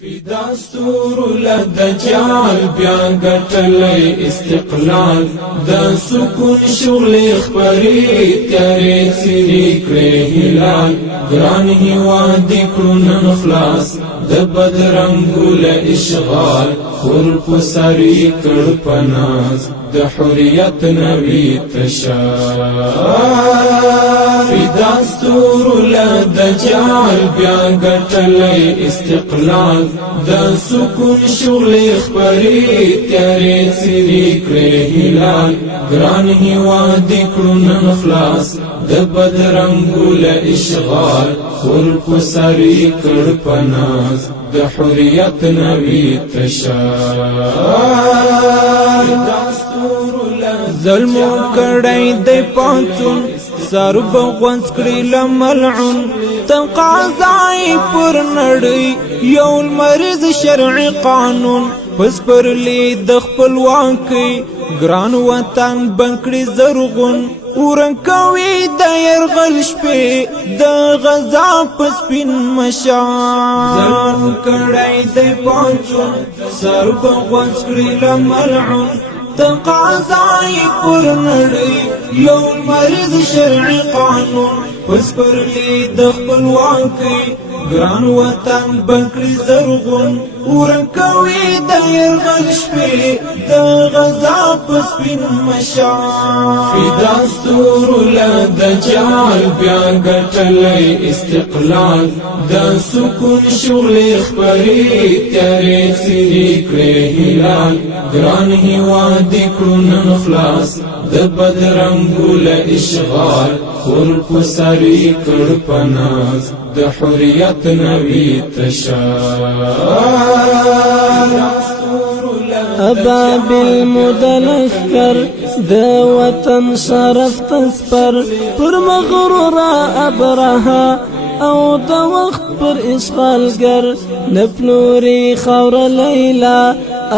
فدا ستور لدجال بیا گټلې استقلال د سکون شغل خبرې تیارې سری کړې هلال ګران هیواد کړو نن خلاص د بدرنګو له اشغال ور پسری کړ پناز د حریت نوی تشار فدا ستور لدجال بیا گټلې استقلال د سکون شغل خبرې تیارې سری کړې هلال ګران هیواد کړو نن خلاص د بدرنګو له اشغال ور پسری کړ پناز د حریت نوی تشار ظلم کړی د پاتون سر بغونس کړی لملعون تقاضای پر نړۍ یو مریض شرعي قانون پس پر لید د خپلواکۍ ګران وطن بنکړي زرغون ورنکوي د يرغل شپې د غزا پس پین مشال ظلم کړی د پاتون سر بغونس کړی لملعون تقاضای پر نړۍ یو مریض شرعي قانون پس پر لید د خپلواکۍ ګران وطن بنکړي زرغون ورنکوي د يرغل شپې د غزا پس پین مشال فدا ستور لدجال بیا گټلې استقلال د سکون شغل خبرې تیارې سری کړې هلال ګران هیواد کړو نن خلاص د بدرنګو له اشغال ور پسری کړ پناز د حریت نوی تشار ابابل مدلخکر د وطن شرف تسپر پر مغرور ابرها او د وخت پر اشغالګر نپلوري خور لیلا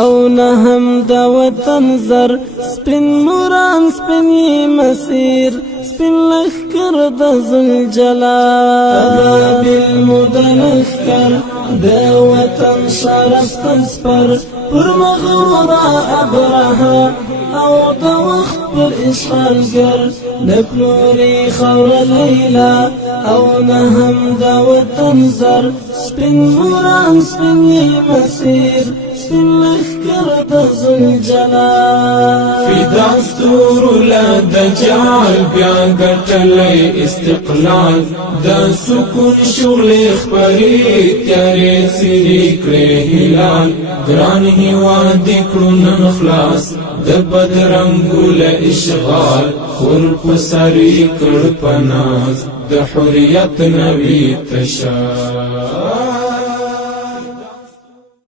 او نهم د وطن زر سپین موران سپین مسیر سپین لخکر د ذوالجلال ابابل مدلخکر د وطن شرف تسپر پر مغرور ابرها او د وخت پر اشغالګر نپلوري خور لیلا او نهم د وطن زر سپین موران سپین مسیر سپین لخکر د ذوالجلال فدا ستور لدجال بیا گټلې استقلال د سکون شغل خبرې تیارې سری کړې هلال ګران هیواد کړو نن خلاص د بدرنګو له اشغال ور پسری کړ پناز د حریت نوی تشار